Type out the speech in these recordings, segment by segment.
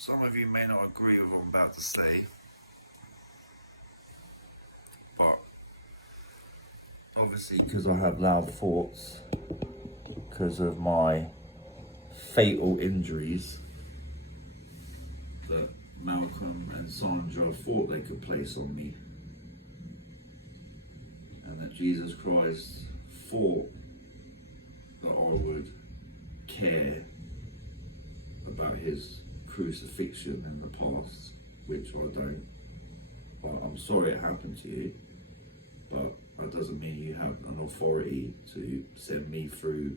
Some of you may not agree with what I'm about to say, but obviously, because I have loud thoughts, because of my fatal injuries that Malcolm and Sandra thought they could place on me, and that Jesus Christ thought that I would care about his crucifixion in the past, which I don't. I'm sorry it happened to you, but that doesn't mean you have an authority to send me through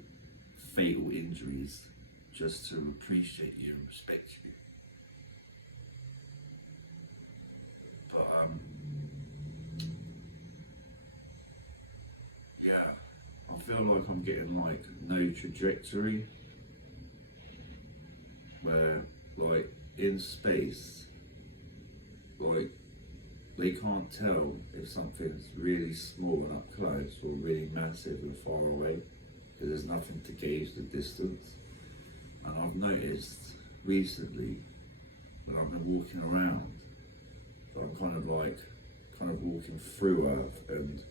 fatal injuries just to appreciate you and respect you. But yeah, I feel like I'm getting like no trajectory, where like in space, like they can't tell if something's really small and up close or really massive and far away, because there's nothing to gauge the distance. And I've noticed recently when I've been walking around that I'm kind of walking through Earth and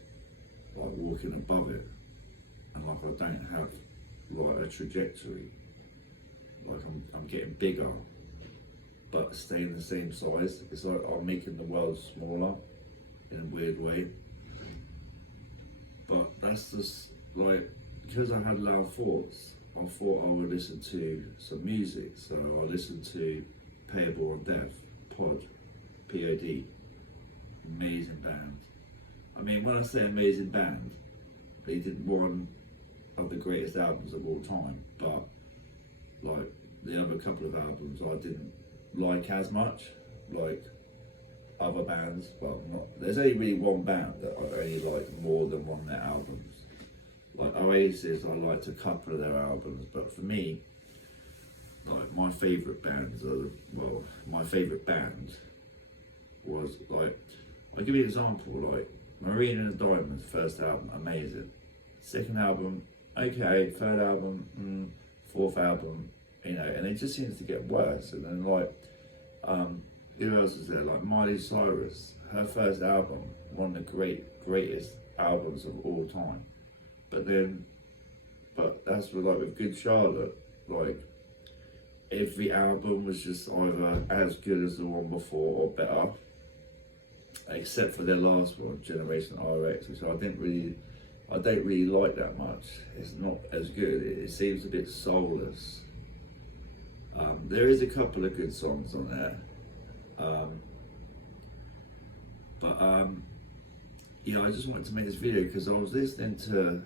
like walking above it, and like I don't have like a trajectory. Like I'm getting bigger but staying the same size. It's like I'm making the world smaller in a weird way. But that's just like, because I had loud thoughts, I thought I would listen to some music. So I listened to Payable on Death, POD, amazing band. I mean, when I say amazing band, they did one of the greatest albums of all time, but like the other couple of albums I didn't like as much, like other bands. Well, not, there's only really one band that I only like more than one of their albums. Like Oasis, I liked a couple of their albums, but for me, like my favourite bands are, well, my favourite band was like, I'll give you an example, like Marina and the Diamonds, first album, amazing. Second album, okay. Third album, fourth album, you know, and it just seems to get worse. And then like, who else is there? Like Miley Cyrus, her first album, one of the greatest albums of all time. But that's with Good Charlotte, like every album was just either as good as the one before or better, except for their last one, Generation RX, which I don't really like that much. It's not as good. It seems a bit soulless. There is a couple of good songs on there, but I just wanted to make this video because I was listening to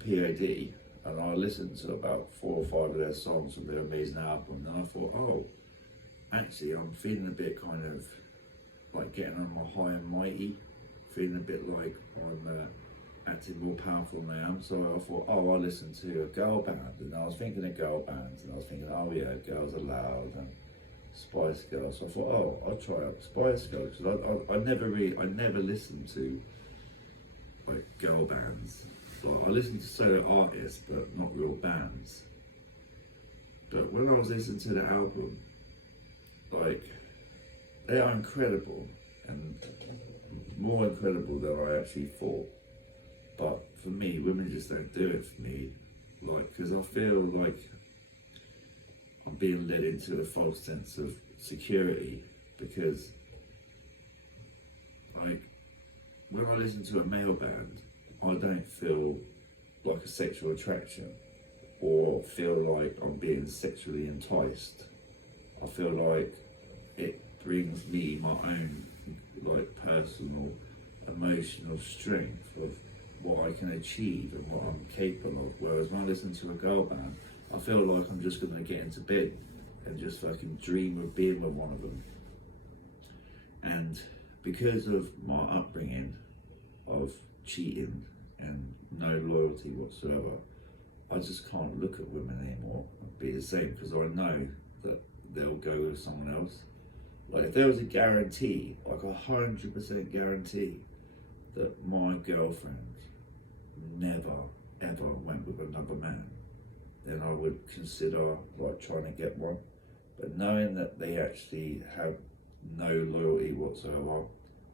POD and I listened to about 4 or 5 of their songs from their amazing album, and I thought, oh, actually I'm feeling a bit kind of like getting on my high and mighty, feeling a bit like I'm acting more powerful than I am. So I thought, oh, I'll listen to a girl band, and I was thinking of girl bands, and I was thinking, oh yeah, Girls Aloud and Spice Girls. So I thought, oh, I'll try out Spice Girls, because I never listened to like girl bands. Like, I listened to solo artists, but not real bands. But when I was listening to the album, like, they are incredible, and more incredible than I actually thought. But for me, women just don't do it for me, like, because I feel like I'm being led into a false sense of security, because like when I listen to a male band, I don't feel like a sexual attraction or feel like I'm being sexually enticed. I feel like it brings me my own like personal emotional strength of what I can achieve and what I'm capable of. Whereas when I listen to a girl band, I feel like I'm just gonna get into bed and just fucking dream of being with one of them. And because of my upbringing of cheating and no loyalty whatsoever, I just can't look at women anymore and be the same, because I know that they'll go with someone else. Like if there was a guarantee, like 100% guarantee, that my girlfriend never ever went with another man, then I would consider like trying to get one. But knowing that they actually have no loyalty whatsoever,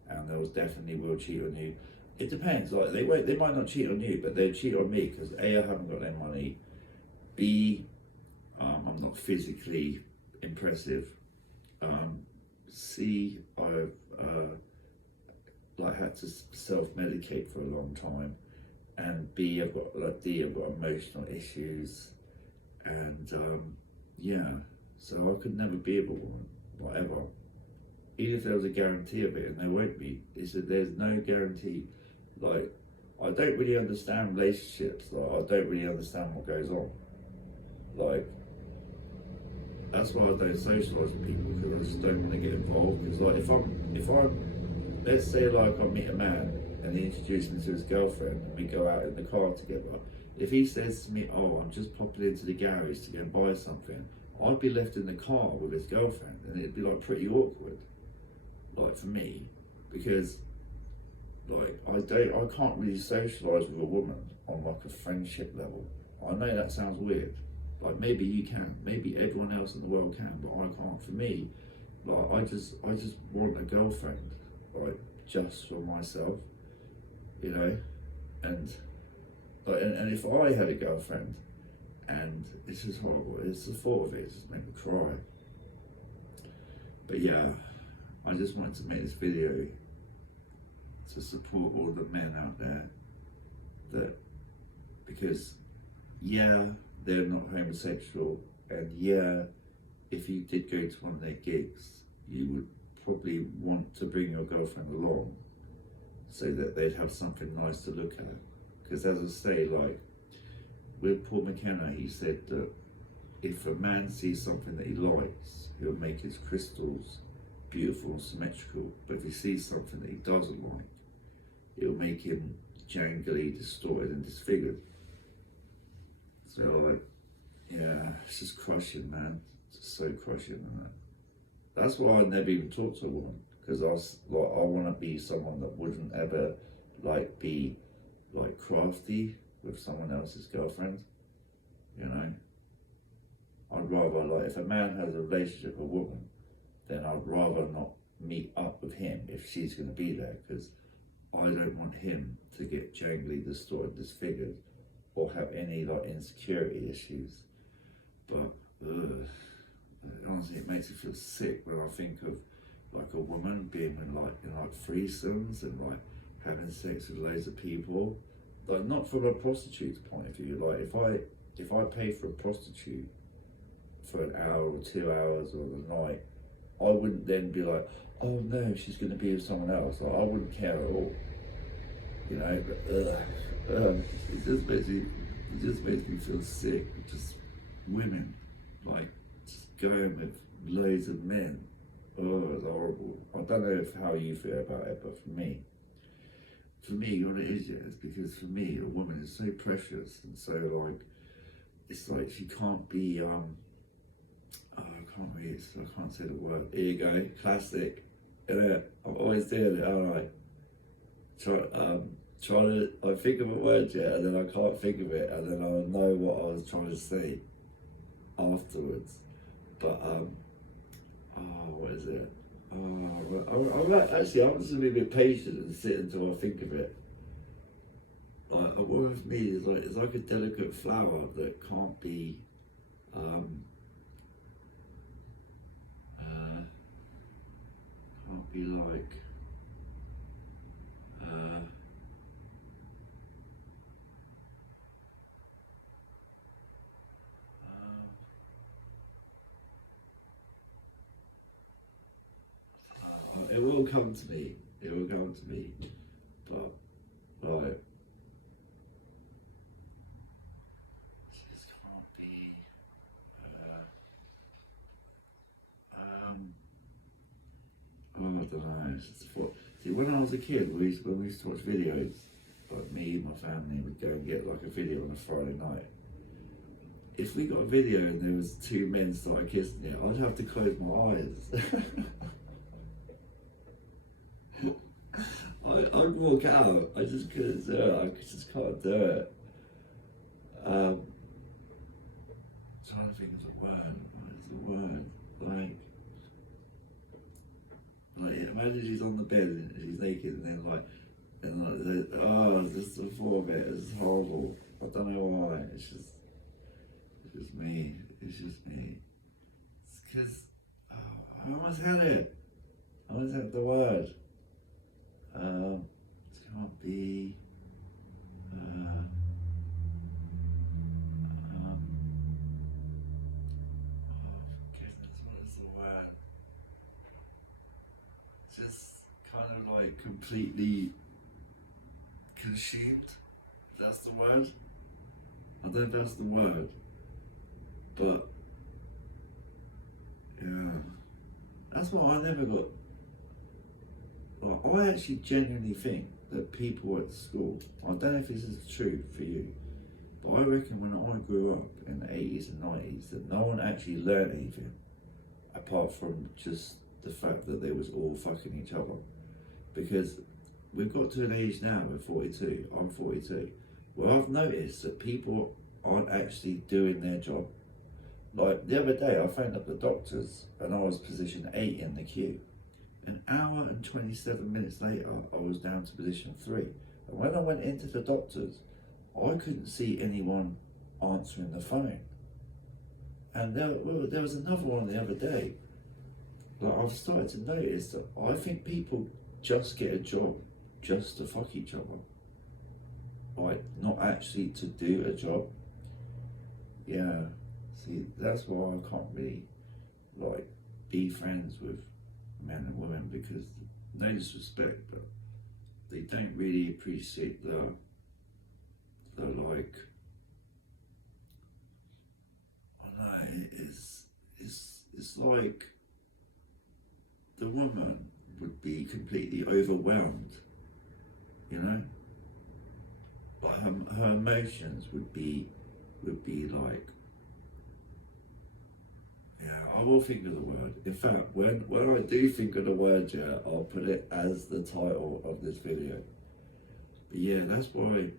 and they'll definitely will cheat on you. It depends. Like they might not cheat on you, but they cheat on me because A, I haven't got their money. B, I'm not physically impressive. C, I've like had to self-medicate for a long time, and B, I've got like D, I've got emotional issues, and yeah, so I could never be with a woman, whatever. Even if there was a guarantee of it, and there won't be. It's that there's no guarantee. Like, I don't really understand relationships. Like, I don't really understand what goes on. Like, that's why I don't socialise with people, because I just don't want to get involved. Because like, if I'm, let's say like I meet a man and he introduces me to his girlfriend and we go out in the car together. If he says to me, "Oh, I'm just popping into the garage to go and buy something," I'd be left in the car with his girlfriend, and it'd be like pretty awkward. Like for me, because like I can't really socialise with a woman on like a friendship level. I know that sounds weird. Like maybe you can, maybe everyone else in the world can, but I can't. For me, like I just want a girlfriend, like just for myself, you know, and like and if I had a girlfriend, and this is horrible, it's the thought of it just made me cry. But yeah, I just wanted to make this video to support all the men out there that, because yeah, they're not homosexual, and yeah, if you did go to one of their gigs, you would probably want to bring your girlfriend along so that they'd have something nice to look at. Because as I say, like with Paul McKenna, he said that if a man sees something that he likes, he'll make his crystals beautiful and symmetrical. But if he sees something that he doesn't like, it'll make him jangly, distorted and disfigured. So like, yeah, it's just crushing, man. It's just so crushing, man. That's why I never even talk to a woman, because I want to be someone that wouldn't ever like be like crafty with someone else's girlfriend, you know. I'd rather, like, if a man has a relationship with a woman, then I'd rather not meet up with him if she's going to be there, because I don't want him to get jangly, distorted, disfigured, or have any like insecurity issues. But honestly, it makes me feel sick when I think of like a woman being in like threesomes and like having sex with loads of people. Like, not from a prostitute's point of view. Like if I pay for a prostitute for an hour or 2 hours or the night, I wouldn't then be like, oh no, she's going to be with someone else. Like, I wouldn't care at all, you know. But it just makes me feel sick. Just women, like, just going with loads of men. Oh, it's horrible. I don't know how you feel about it, but for me, what it is, yeah, is because for me, a woman is so precious and so like, it's like she can't be I can't say the word. Here you go, classic. I'm always doing it, aren't I? I think of a word, yeah, and then I can't think of it, and then I'll know what I was trying to say afterwards. But what is it? I'm just gonna be a bit patient and sit until I think of it. Like, a woman for me is like a delicate flower that can't be like it will come to me. It will come to me. But like, just can't be. I don't know. It's just see, when I was a kid, when we used to watch videos, like me and my family would go and get like a video on a Friday night. If we got a video and there was two men started kissing it, I'd have to close my eyes. I'd walk out. I just couldn't do it. I just can't do it. Trying to think of the word. What is the word? Like imagine she's on the bed and she's naked and then oh, just the thought of it is horrible. I don't know why. It's just me. It's just me. It's because I almost had it. I almost had the word. It can't be. Oh, goodness, what is the word? Just kind of like completely consumed. If that's the word. I don't know if that's the word. But yeah, that's what I never got. Like, I actually genuinely think that people at school, I don't know if this is true for you, but I reckon when I grew up in the 80s and 90s that no one actually learned anything apart from just the fact that they was all fucking each other. Because we've got to an age now, we're 42, I'm 42, where I've noticed that people aren't actually doing their job. Like the other day I phoned up the doctors and I was position 8 in the queue. An hour and 27 minutes later I was down to position 3. And when I went into the doctors, I couldn't see anyone answering the phone. And there was another one the other day. Like I've started to notice that I think people just get a job just to fuck each other. Like not actually to do a job. Yeah. See, that's why I can't really like be friends with men and women, because no disrespect, but they don't really appreciate the like, I don't know, it's like the woman would be completely overwhelmed, you know? Like her emotions would be like, yeah, I will think of the word. In fact, when I do think of the word, yeah, I'll put it as the title of this video. But yeah, that's why,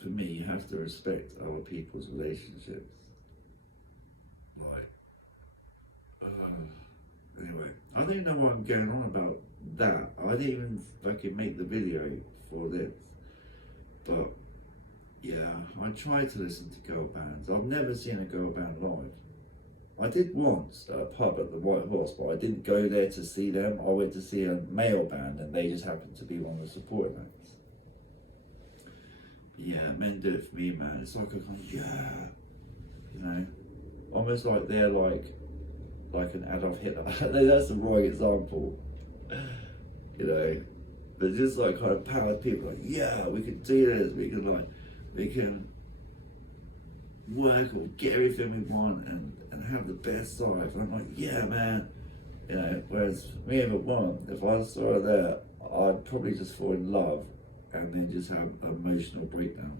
for me, you have to respect other people's relationships. Like, anyway, I don't even know what I'm going on about that. I didn't even fucking make the video for this. But yeah, I try to listen to girl bands. I've never seen a girl band live. I did once at a pub at the White Horse, but I didn't go there to see them. I went to see a male band and they just happened to be one of the supporting acts. But yeah, men do it for me, man. It's like a kind of, yeah, you know, almost like they're like an Adolf Hitler. That's the wrong example, you know. But just like kind of powered people, like, yeah, we can do this, we can work or get everything we want and have the best life. And I'm like, yeah, man, you know. Whereas me as a woman, if I saw her there, I'd probably just fall in love and then just have an emotional breakdown.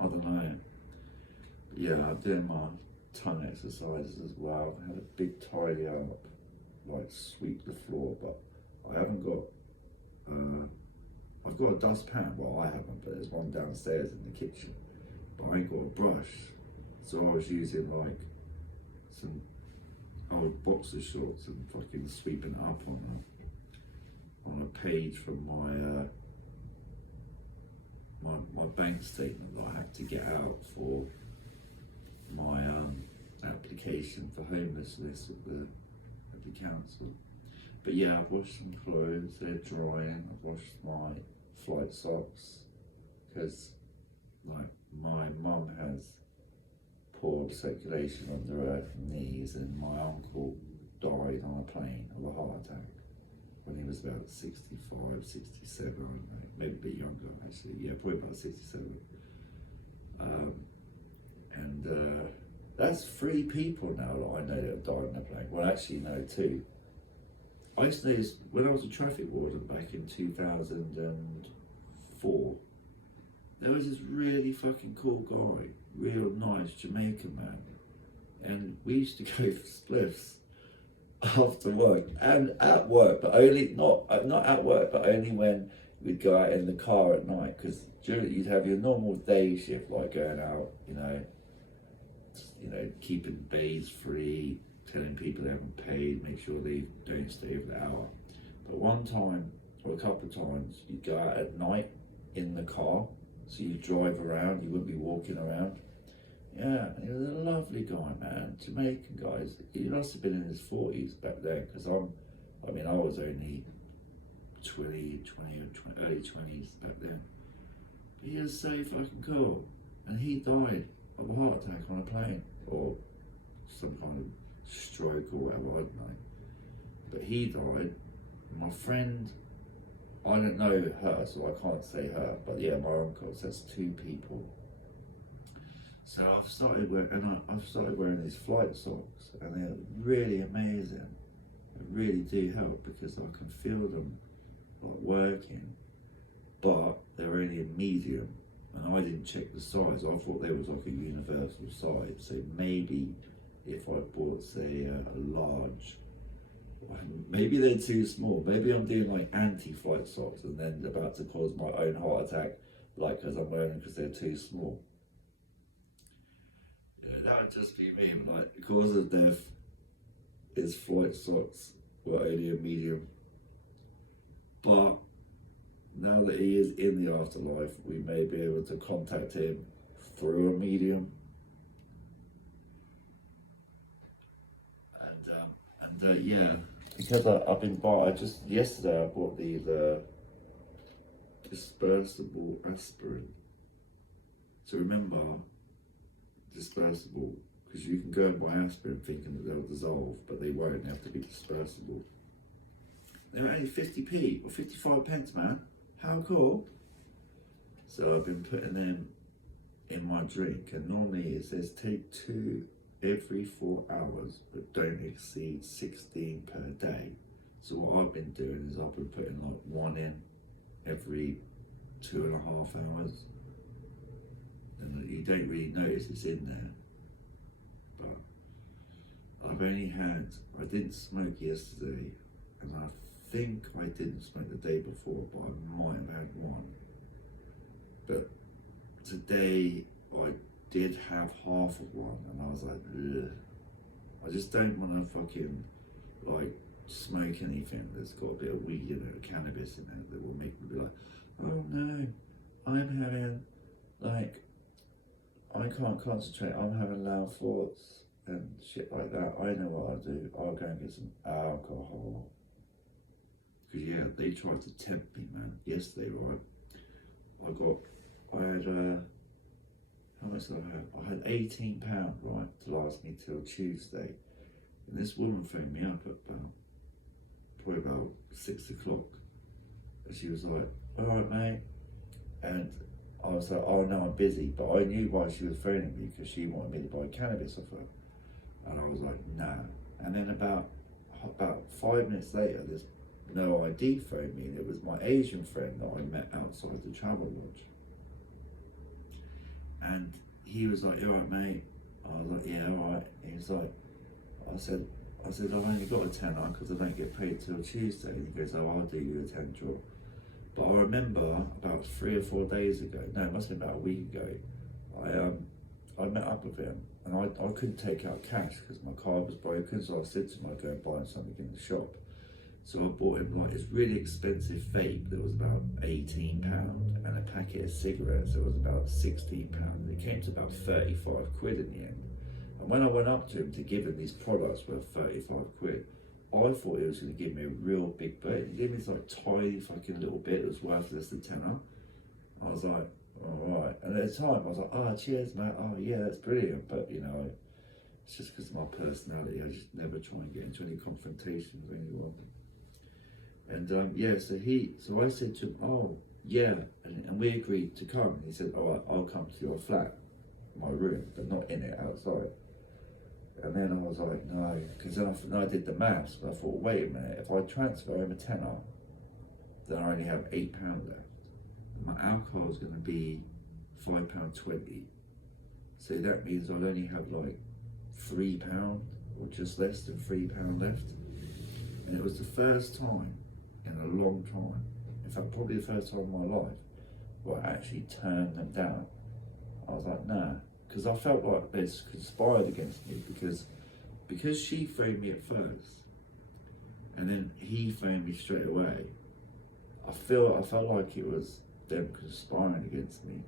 I don't know. But yeah, I'm doing my tongue exercises as well. I had a big tidy up, like sweep the floor, but I haven't got, I've got a dustpan. Well, I haven't, but there's one downstairs in the kitchen. But I ain't got a brush. So I was using like some old boxer shorts and fucking sweeping up on a page from my bank statement that I had to get out for my application for homelessness at the council. But yeah, I've washed some clothes, they're drying. I've washed my flight socks because like my mum has poor circulation under her knees and my uncle died on a plane of a heart attack when he was about 65, 67, maybe a bit younger actually, yeah, probably about 67. That's 3 people now that I know that have died on a plane. Well, actually no, 2. I used to know this when I was a traffic warden back in 2004. There was this really fucking cool guy, real nice Jamaican man, and we used to go for spliffs after work and at work, but only not at work, but only when we'd go out in the car at night, because during you'd have your normal day shift, like going out, you know, keeping bays free, telling people they haven't paid, make sure they don't stay over the hour. But one time, or a couple of times, you go out at night in the car, so you drive around, you wouldn't be walking around. Yeah, and he was a lovely guy, man, Jamaican guys. He must have been in his 40s back then, because I was only 20 or early 20s back then. But he was so fucking cool. And he died of a heart attack on a plane, or some kind of stroke or whatever, I don't know. But he died. My friend, I don't know her, so I can't say her, but yeah, my uncle, so that's two people. So I've started wearing these flight socks, and they're really amazing. They really do help because I can feel them like working, but they're only a medium, and I didn't check the size. I thought they was like a universal size. So maybe if I bought, say, a large, maybe they're too small. Maybe I'm doing like anti-flight socks and then about to cause my own heart attack, like because I'm wearing them because they're too small. Yeah, that would just be me. Like, the cause of death is flight socks were only a medium. But now that he is in the afterlife, we may be able to contact him through a medium. And yeah, because I've been bought. Yesterday I bought these dispersible aspirin. So remember, dispersible, because you can go and buy aspirin thinking that they'll dissolve, but they won't. They have to be dispersible. They're only 50p or 55 pence, man. How cool! So I've been putting them in my drink, and normally it says take 2 every 4 hours, but don't exceed 16 per day. So what I've been doing is I've been putting like 1 in every 2.5 hours, and you don't really notice it's in there. But I didn't smoke yesterday, and I think I didn't smoke the day before, but I might have had one. But today I did have half of one, and I was like, ugh. I just don't want to fucking like smoke anything that's got a bit of weed in it, or cannabis in it, that will make me be like, oh no, I'm having, like, I can't concentrate, I'm having loud thoughts and shit like that. I know what I'll do. I'll go and get some alcohol. Because yeah, they tried to tempt me, man. Yesterday, right, I had how much did I have? I had £18, right, to last me till Tuesday. And this woman phoned me up at probably about 6 o'clock. And she was like, all right, mate. And I was like, oh no, I'm busy. But I knew why she was phoning me, because she wanted me to buy cannabis off her. And I was like, nah. And then about 5 minutes later, this no ID phoned me, and it was my Asian friend that I met outside the travel lodge. And he was like, you alright, mate? I was like, yeah, alright. He was like, I said, I've only got a tenner because I don't get paid till Tuesday. And he goes, oh, I'll do you a 10 draw. But I remember about 3 or 4 days ago, no, it must have been about a week ago, I met up with him, and I couldn't take out cash because my card was broken. So I said to him, I'd go and buy something in the shop. So I bought him like this really expensive vape that was about £18, and a packet of cigarettes that was about £16. It came to about 35 quid in the end. And when I went up to him to give him these products worth 35 quid, I thought he was going to give me a real big bit. He gave me this like tiny fucking little bit that was worth less than tenner. I was like, alright. And at the time I was like, oh, cheers, mate. Oh yeah, that's brilliant. But you know, it's just because of my personality. I just never try and get into any confrontation with anyone. And yeah, so I said to him, oh yeah, and we agreed to come. And he said, all right, I'll come to your flat, my room, but not in it, outside. And then I was like, no, because then I did the maths, but I thought, wait a minute, if I transfer him a tenner, then I only have £8 left. My alcohol is going to be £5.20. So that means I'll only have like £3 or just less than £3 left. And it was the first time in a long time, in fact probably the first time in my life, where I actually turned them down. I was like, nah, because I felt like they'd conspired against me, because because she phoned me at first, and then he phoned me straight away, I felt like it was them conspiring against me.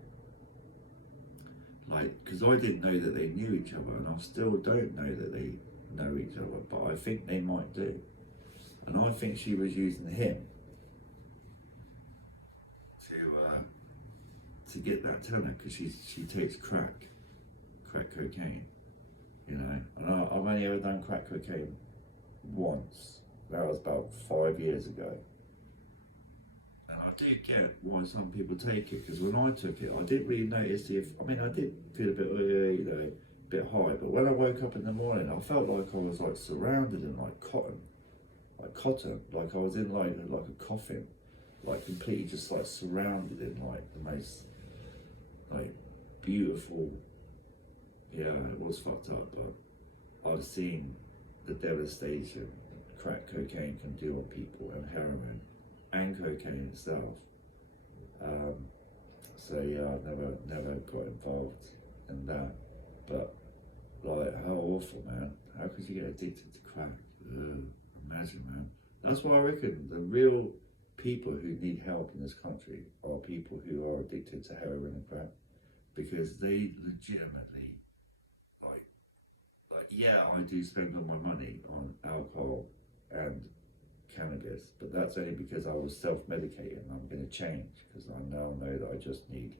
Like, because I didn't know that they knew each other, and I still don't know that they know each other, but I think they might do. And I think she was using him to get that tenner, because she takes crack cocaine, you know. And I've only ever done crack cocaine once. That was about 5 years ago. And I do get why some people take it, because when I took it, I didn't really notice I did feel a bit, you know, a bit high, but when I woke up in the morning, I felt like I was like surrounded in like cotton, like I was in like a coffin, like completely just like surrounded in like the most like beautiful. Yeah, it was fucked up, but I've seen the devastation crack cocaine can do on people, and heroin and cocaine itself. So yeah, I've never got involved in that, but like, how awful, man. How could you get addicted to crack? Ugh, imagine, man. That's why I reckon the real people who need help in this country are people who are addicted to heroin and crack, because they legitimately, like yeah, I do spend all my money on alcohol and cannabis, but that's only because I was self-medicating. I'm going to change, because I now know that I just need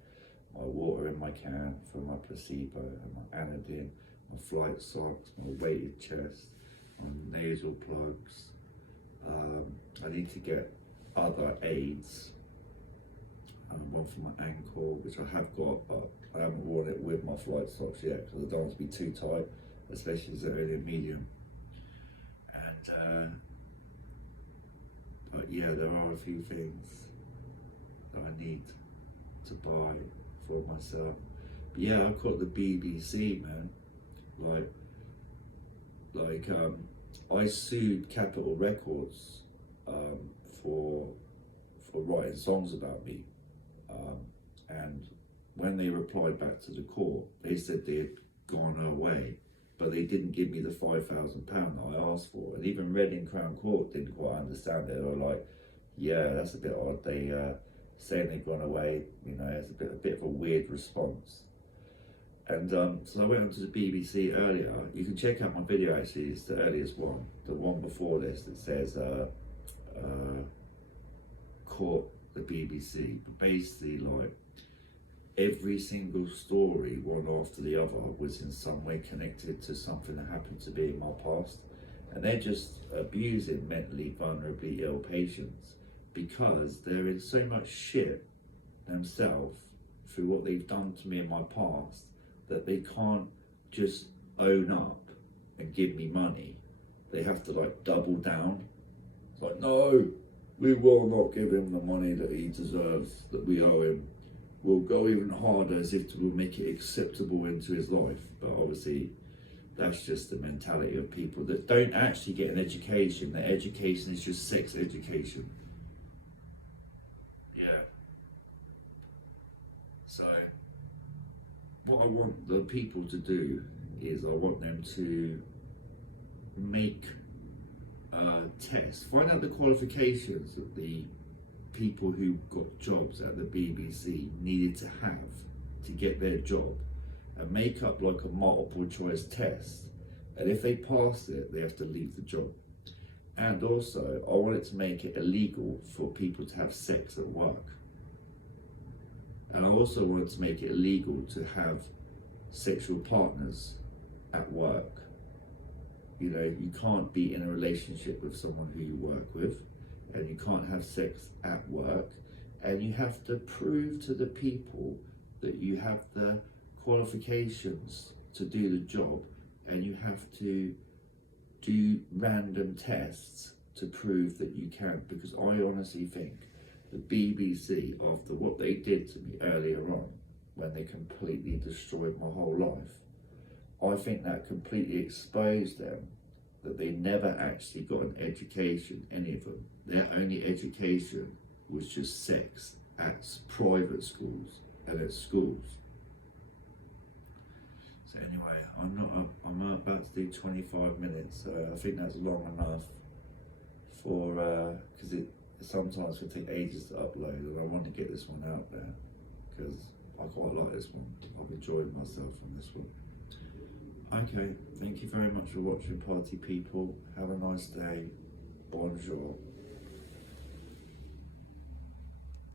my water in my can for my placebo, and my Anadin, my flight socks, my weighted chest, my nasal plugs. I need to get other aids. One for my ankle, which I have got, but I haven't worn it with my flight socks yet, because I don't want to be too tight, especially as they're only a medium. And but yeah, there are a few things that I need to buy for myself. But yeah, I've got the BBC, man. I sued Capitol Records for writing songs about me, and when they replied back to the court, they said they had gone away, but they didn't give me the £5,000 that I asked for. And even Reading Crown Court didn't quite understand it. They were like, yeah, that's a bit odd. They saying they've gone away, you know, it's a bit of a weird response. And so I went onto the BBC earlier. You can check out my video, actually. It's the earliest one, the one before this, that says court the BBC. But basically, like, every single story, one after the other, was in some way connected to something that happened to me in my past. And they're just abusing mentally vulnerably ill patients, because they're in so much shit themselves through what they've done to me in my past, that they can't just own up and give me money. They have to like double down. It's like, no, we will not give him the money that he deserves, that we owe him. We'll go even harder, as if to make it acceptable into his life. But obviously, that's just the mentality of people that don't actually get an education. Their education is just sex education. Yeah. So, what I want the people to do is I want them to make tests, find out the qualifications that the people who got jobs at the BBC needed to have to get their job, and make up like a multiple choice test, and if they pass it, they have to leave the job. And also, I wanted to make it illegal for people to have sex at work. And I also wanted to make it illegal to have sexual partners at work. You know, you can't be in a relationship with someone who you work with, and you can't have sex at work, and you have to prove to the people that you have the qualifications to do the job, and you have to do random tests to prove that you can. Because I honestly think the BBC, after what they did to me earlier on, when they completely destroyed my whole life, I think that completely exposed them, that they never actually got an education, any of them. Their only education was just sex at private schools and at schools. So anyway, I'm about to do 25 minutes. So I think that's long enough for because it sometimes can take ages to upload, and I want to get this one out there because I quite like this one. I've enjoyed myself on this one. Okay, thank you very much for watching, party people. Have a nice day. Bonjour.